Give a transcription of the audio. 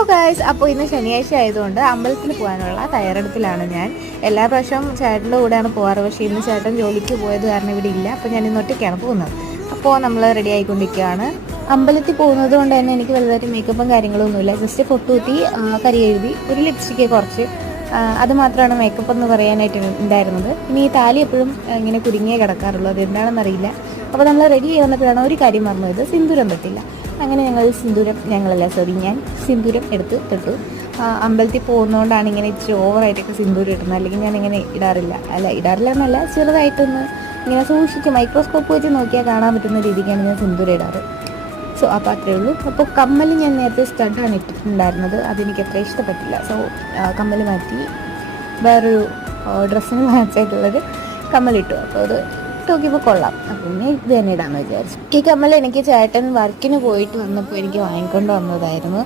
Hello guys, അപ്പോൾ ഇന്ന് ശനിയാഴ്ച ആയതുകൊണ്ട് അമ്പലത്തിൽ പോകാനുള്ള തയ്യാറെടുപ്പിലാണ് ഞാൻ. എല്ലാ പ്രാവശ്യവും ചേട്ടൻ്റെ കൂടെയാണ് പോകാറ്. പക്ഷേ ഇന്ന് ചേട്ടൻ ജോലിക്ക് പോയത് കാരണം ഇവിടെ ഇല്ല. അപ്പോൾ ഞാൻ ഇന്ന് ഒറ്റയ്ക്കാണ് പോകുന്നത്. അപ്പോൾ നമ്മൾ റെഡി ആയിക്കൊണ്ടിരിക്കുകയാണ്. അമ്പലത്തിൽ പോകുന്നത് കൊണ്ട് തന്നെ എനിക്ക് വലുതായിട്ട് മേക്കപ്പും കാര്യങ്ങളൊന്നുമില്ല. ജസ്റ്റ് പൊട്ടുകൂട്ടി, കരി എഴുതി, ഒരു ലിപ്സ്റ്റിക്ക് കുറച്ച്, അത് മാത്രമാണ് മേക്കപ്പ് എന്ന് പറയാനായിട്ട് ഉണ്ടായിരുന്നത്. ഇനി ഈ താലി എപ്പോഴും ഇങ്ങനെ കുരുങ്ങിയേ കിടക്കാറുള്ളൂ, അത് എന്താണെന്നറിയില്ല. അപ്പോൾ നമ്മൾ റെഡി വന്നപ്പോഴാണ് ഒരു കാര്യം മറന്നത്, സിന്ദൂരം പറ്റില്ല. അങ്ങനെ ഞാൻ സിന്ദൂരം എടുത്ത് തൊട്ടു. അമ്പലത്തിൽ പോകുന്നതുകൊണ്ടാണ് ഇങ്ങനെ ഇച്ചിരി ഓവറായിട്ടൊക്കെ സിന്ദൂരം ഇടുന്നത്. അല്ലെങ്കിൽ ഞാൻ ഇങ്ങനെ ഇടാറില്ല എന്നല്ല, ചെറുതായിട്ടൊന്ന് ഇങ്ങനെ സൂക്ഷിച്ച് മൈക്രോസ്കോപ്പ് വെച്ച് നോക്കിയാൽ കാണാൻ പറ്റുന്ന രീതിക്കാണ് ഞാൻ സിന്ദൂരം ഇടാറ്. അപ്പോൾ അത്രയേ ഉള്ളൂ. അപ്പോൾ കമ്മൽ ഞാൻ നേരത്തെ സ്റ്റഡാണ് ഇട്ടിട്ടുണ്ടായിരുന്നത്, അതെനിക്ക് അത്ര ഇഷ്ടപ്പെട്ടില്ല. കമ്മൽ മാറ്റി വേറൊരു ഡ്രസ്സിന് മാച്ചായിട്ടുള്ളൊരു കമ്മലിട്ടു. അപ്പോൾ അത് നോക്കിയപ്പോൾ കൊള്ളാം. അപ്പം പിന്നെ ഇത് തന്നെ ഇടാമെന്ന് വിചാരിച്ചു. ഈ കമ്മൽ എനിക്ക് ചേട്ടൻ വർക്കിന് പോയിട്ട് വന്നപ്പോൾ എനിക്ക് വാങ്ങിക്കൊണ്ട് വന്നതായിരുന്നു.